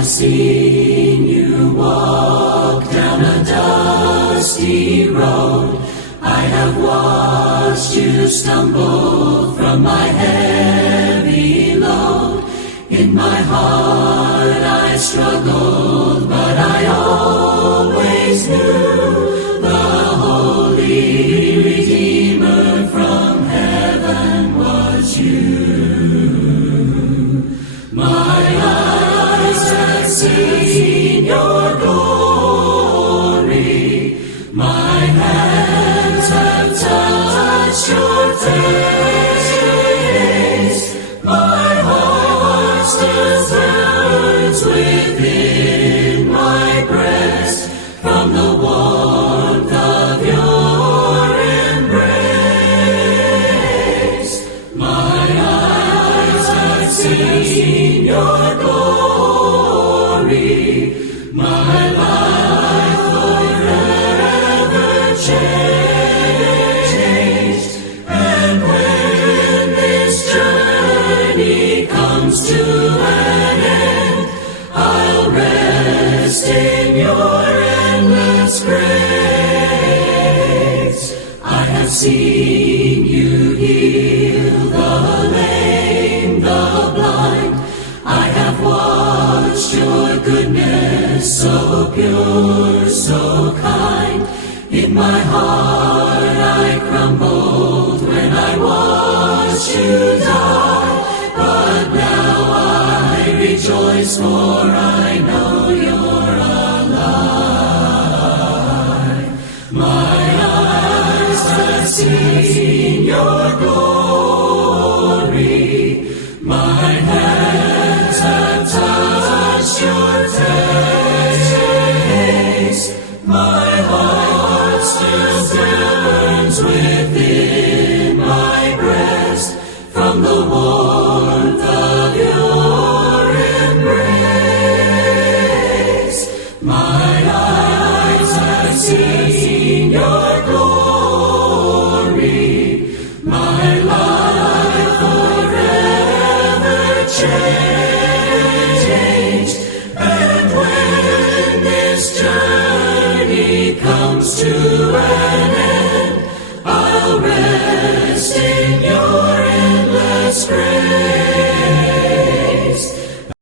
have seen you walk down a dusty road. I have watched you stumble from my heavy load. In my heart I struggled, but I always knew the Holy Redeemer from heaven was you. My eyes have seen your glory. My hands have touched your face. My heart still burns within my breast from the warmth of your embrace. My eyes have seen your glory. My life forever changed. And when this journey comes to an end, I'll rest in your endless grace. I have seen you heal the lame, the blind. I have watched your goodness, so pure, so kind. In my heart I crumbled when I watched you die. But now I rejoice, for I know you're alive. My eyes have seen your glory. My hands have touched your face. My heart still burns within my breast from the warmth of your embrace. My eyes have seen your glory. My life forever changed. And when this journey comes to an end, I'll rest in